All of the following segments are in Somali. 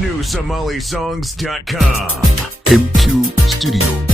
NewSomaliSongs.com. MQ Studio.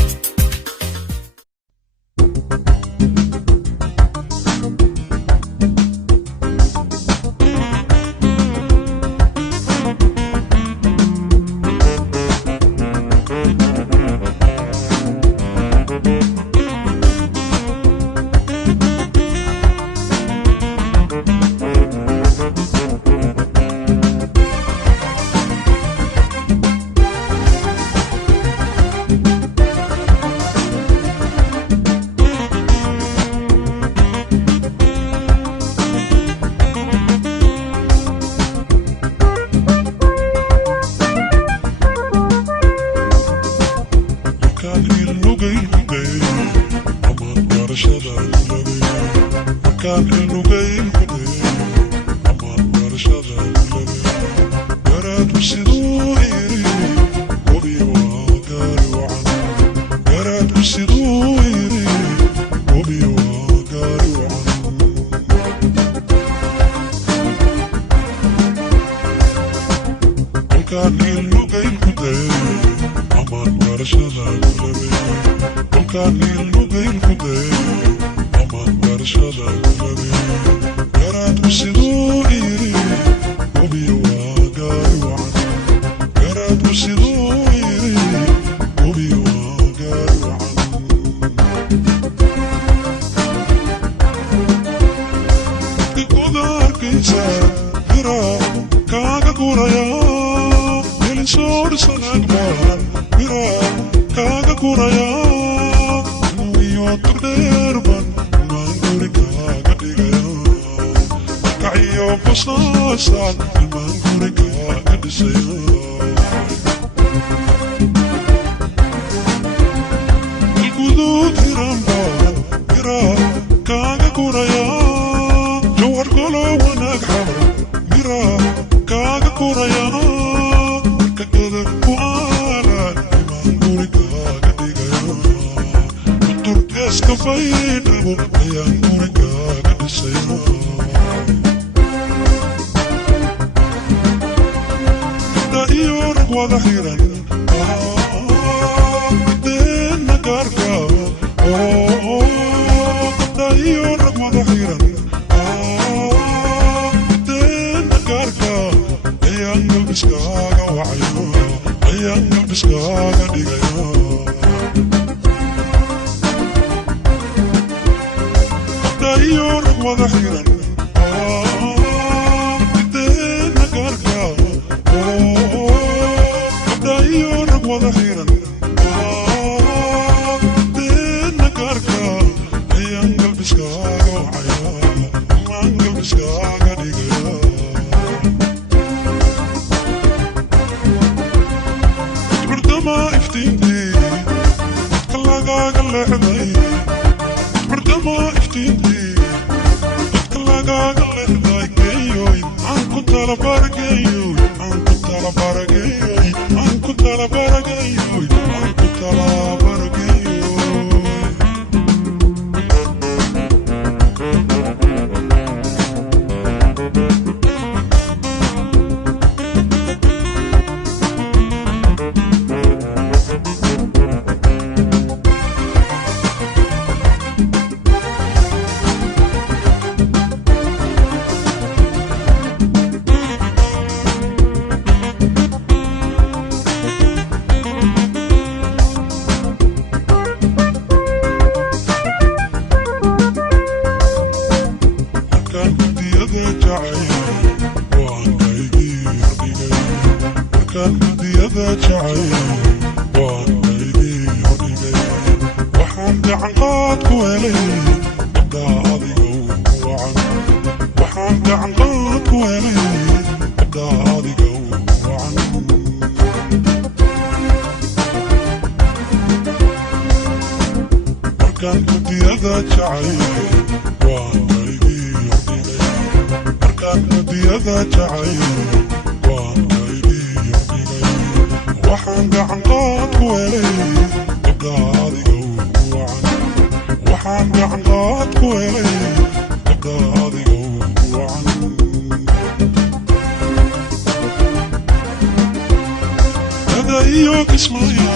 dayo kismaya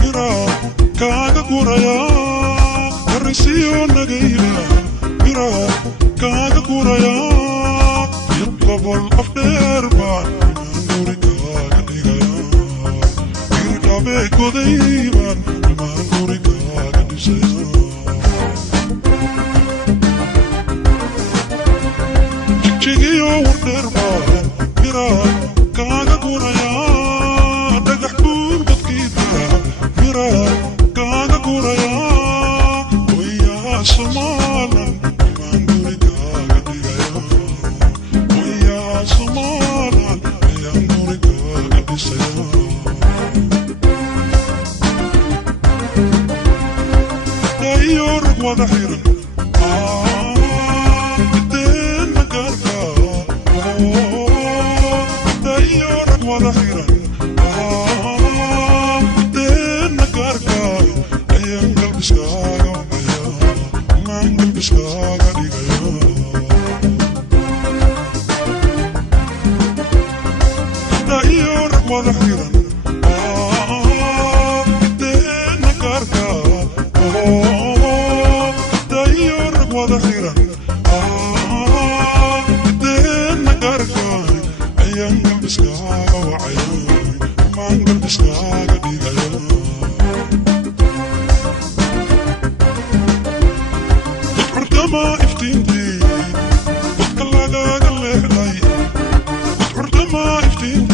mira kaga kuraya karisiyo nagayla mira kaga kuraya yababol afderba nuri kaga digaya irka be kodayban nuri kaga disaya chigiyo wderba mira kaga kuraya dagaxbur badkida mira kaga kuraya oya samalan nuri kaga digaya oya samalan nuri kaga disaya dayor wada hiran ظهيرا بدينا قارقا ايام قلب شاقا ما قلب شاقا دايورك وظهيرا بدينا قارقا دايورك وظهيرا بدينا قارقا ايام قلب شاقا ما افتنتي وتقلقا قلقاي وتعرض ما افتنتي